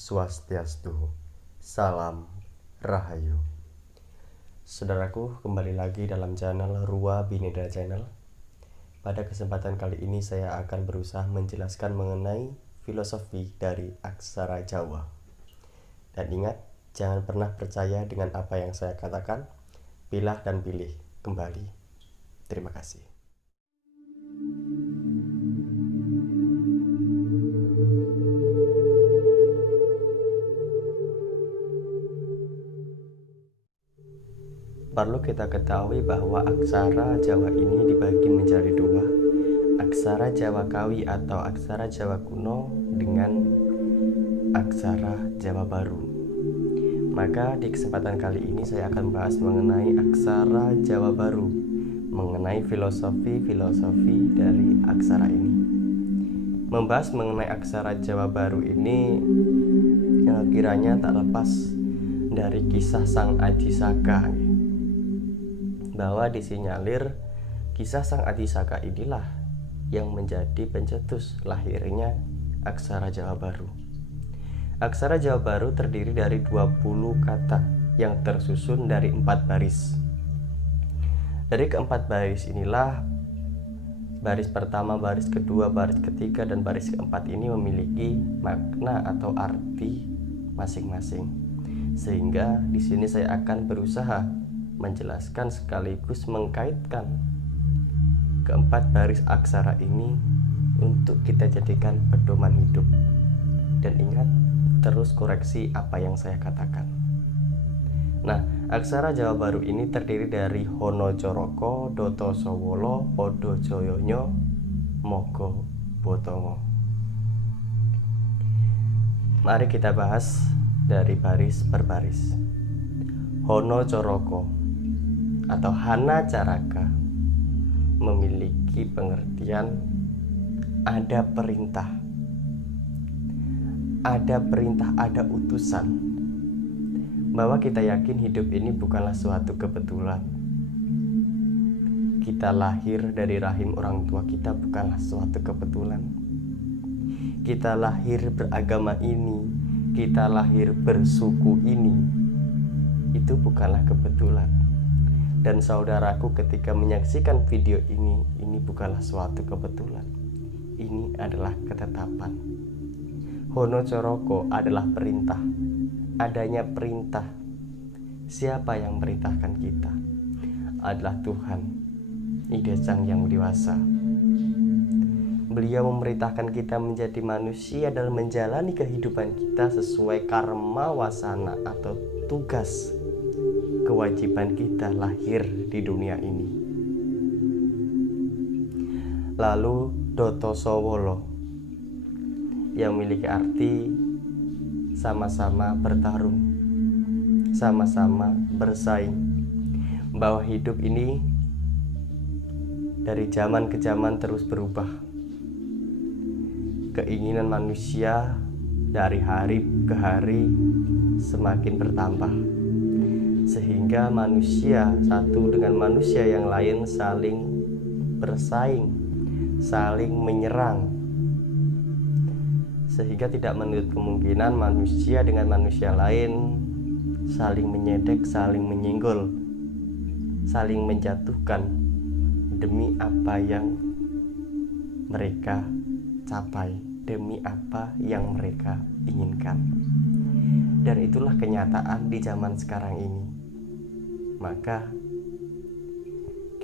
Swastiastu, salam rahayu. Saudaraku, kembali lagi dalam channel Rua Bineda Channel. Pada kesempatan kali ini saya akan berusaha menjelaskan mengenai filosofi dari aksara Jawa. Dan ingat, jangan pernah percaya dengan apa yang saya katakan. Pilah dan pilih kembali. Terima kasih. Perlu kita ketahui bahwa aksara Jawa ini dibagi menjadi dua, aksara Jawa Kawi atau aksara Jawa kuno dengan aksara Jawa baru. Maka di kesempatan kali ini saya akan bahas mengenai aksara Jawa baru, mengenai filosofi dari aksara ini. Membahas mengenai aksara Jawa baru ini kiranya tak lepas dari kisah Sang Adisaka, bahwa disinyalir kisah Sang Adisaka inilah yang menjadi pencetus lahirnya aksara Jawa baru. Aksara Jawa baru terdiri dari 20 kata yang tersusun dari 4 baris. Dari keempat baris inilah, baris pertama, baris kedua, baris ketiga, dan baris keempat ini memiliki makna atau arti masing-masing. Sehingga di sini saya akan berusaha menjelaskan sekaligus mengkaitkan keempat baris aksara ini untuk kita jadikan pedoman hidup. Dan ingat, terus koreksi apa yang saya katakan. Nah, aksara Jawa baru ini terdiri dari Hono Coroko, Doto Sowolo, Podo Joyonyo, Mogo Botongo. Mari kita bahas dari baris per baris. Hono Coroko atau Hana Caraka memiliki pengertian ada perintah, ada utusan, bahwa kita yakin hidup ini bukanlah suatu kebetulan. Kita lahir dari rahim orang tua kita bukanlah suatu kebetulan. Kita lahir beragama ini, kita lahir bersuku ini, itu bukanlah kebetulan. Dan saudaraku, ketika menyaksikan video ini bukanlah suatu kebetulan. Ini adalah ketetapan. Hono Coroko adalah perintah. Adanya perintah. Siapa yang merintahkan kita? Adalah Tuhan, Ida Sang Yang Dewasa. Beliau memerintahkan kita menjadi manusia dan menjalani kehidupan kita sesuai karma wasana atau tugas kewajiban kita lahir di dunia ini. Lalu Doto Sowolo yang memiliki arti sama-sama bertarung, sama-sama bersaing, bahwa hidup ini dari zaman ke zaman terus berubah. Keinginan manusia dari hari ke hari semakin bertambah, sehingga manusia satu dengan manusia yang lain saling bersaing, saling menyerang, sehingga tidak menutup kemungkinan manusia dengan manusia lain saling menyedek, saling menyenggol, saling menjatuhkan demi apa yang mereka capai, demi apa yang mereka inginkan. Dan itulah kenyataan di zaman sekarang ini. Maka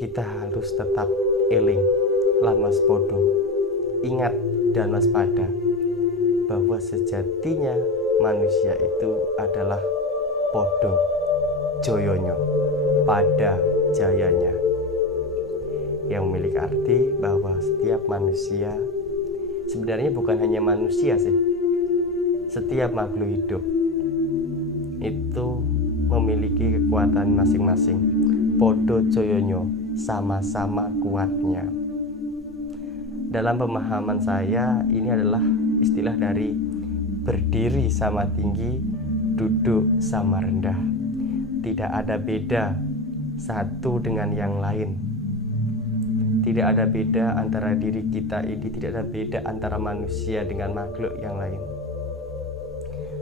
kita harus tetap eling lan waspada, ingat dan waspada, bahwa sejatinya manusia itu adalah podo joyonyo, pada jayanya, yang memiliki arti bahwa setiap manusia sebenarnya bukan hanya manusia sih, setiap makhluk hidup itu memiliki kekuatan masing-masing. Podo joyonyo, sama-sama kuatnya. Dalam pemahaman saya, ini adalah istilah dari berdiri sama tinggi, duduk sama rendah. Tidak ada beda satu dengan yang lain. Tidak ada beda antara diri kita ini, tidak ada beda antara manusia dengan makhluk yang lain.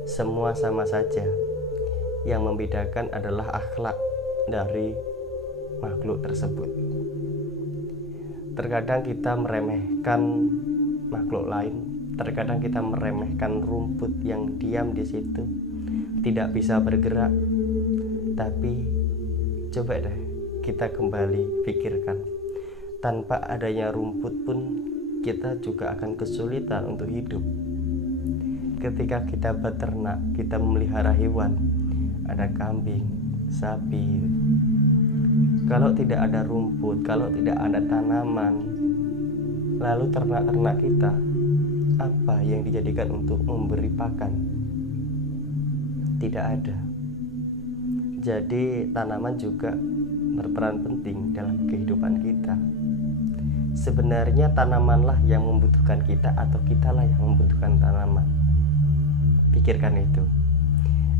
semua sama saja. Yang membedakan adalah akhlak dari makhluk tersebut. Terkadang kita meremehkan makhluk lain, terkadang kita meremehkan rumput yang diam di situ, tidak bisa bergerak. Tapi coba deh kita kembali pikirkan, tanpa adanya rumput pun kita juga akan kesulitan untuk hidup. Ketika kita beternak, kita memelihara hewan, ada kambing, sapi. Kalau tidak ada rumput, kalau tidak ada tanaman, lalu ternak-ternak kita apa yang dijadikan untuk memberi pakan? Tidak ada. Jadi tanaman juga berperan penting dalam kehidupan kita. Sebenarnya tanamanlah yang membutuhkan kita atau kitalah yang membutuhkan tanaman. Pikirkan itu.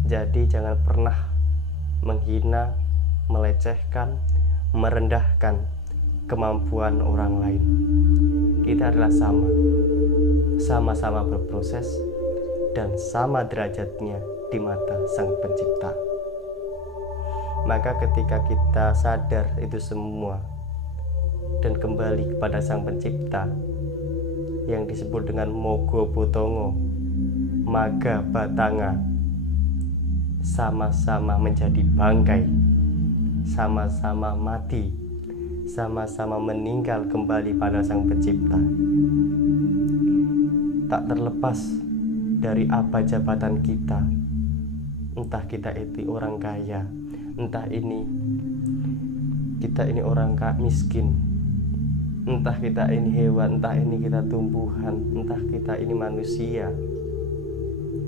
Jadi jangan pernah menghina, melecehkan, merendahkan kemampuan orang lain. Kita adalah sama-sama berproses dan sama derajatnya di mata Sang Pencipta. Maka ketika kita sadar itu semua dan kembali kepada Sang Pencipta yang disebut dengan Mogo Botongo, Maga Batanga, sama-sama menjadi bangkai, sama-sama mati, sama-sama meninggal kembali pada Sang Pencipta. Tak terlepas dari apa jabatan kita, entah kita itu orang kaya, entah kita ini orang miskin, entah kita ini hewan, entah ini kita tumbuhan, entah kita ini manusia.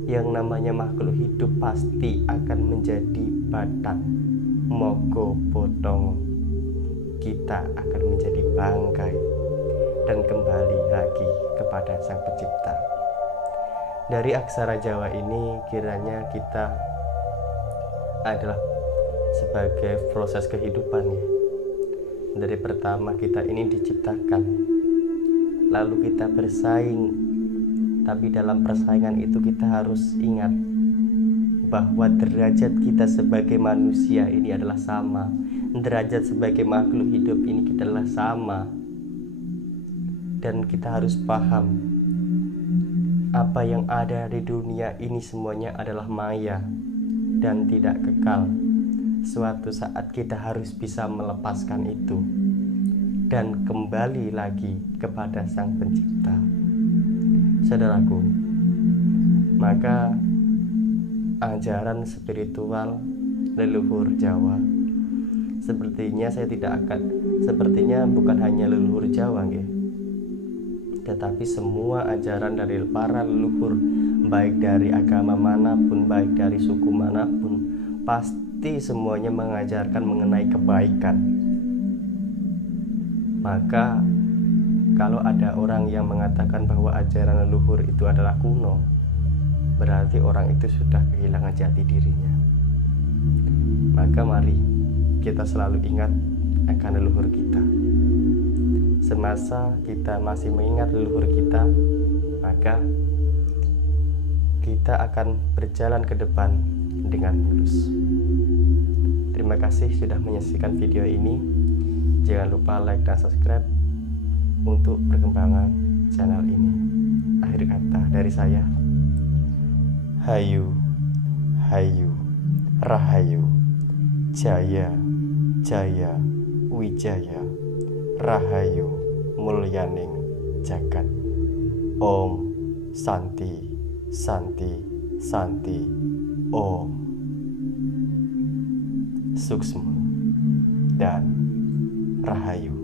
Yang namanya makhluk hidup pasti akan menjadi batang, Mogo Botongo. Kita akan menjadi bangkai dan kembali lagi kepada Sang Pencipta. Dari aksara Jawa ini kiranya kita adalah sebagai proses kehidupan ya. Dari pertama kita ini diciptakan, lalu kita bersaing. Tapi dalam persaingan itu kita harus ingat bahwa derajat kita sebagai manusia ini adalah sama. Derajat sebagai makhluk hidup ini kita adalah sama. Dan kita harus paham apa yang ada di dunia ini semuanya adalah maya dan tidak kekal. Suatu saat kita harus bisa melepaskan itu dan kembali lagi kepada Sang Pencipta. Saudaraku, maka ajaran spiritual leluhur Jawa sepertinya bukan hanya leluhur Jawa nggih, tetapi semua ajaran dari para leluhur, baik dari agama manapun, baik dari suku manapun, pasti semuanya mengajarkan mengenai kebaikan. Maka kalau ada orang yang mengatakan bahwa ajaran leluhur itu adalah kuno, berarti orang itu sudah kehilangan jati dirinya. Maka mari kita selalu ingat akan leluhur kita. Semasa kita masih mengingat leluhur kita, maka kita akan berjalan ke depan dengan mulus. Terima kasih sudah menyaksikan video ini. Jangan lupa like dan subscribe untuk perkembangan channel ini. Akhir kata dari saya, Hayu, Hayu, Rahayu, Jaya, Jaya, Wijaya, Rahayu, Mulyaning Jagat. Om Santi, Santi, Santi, Om. Suksma dan Rahayu.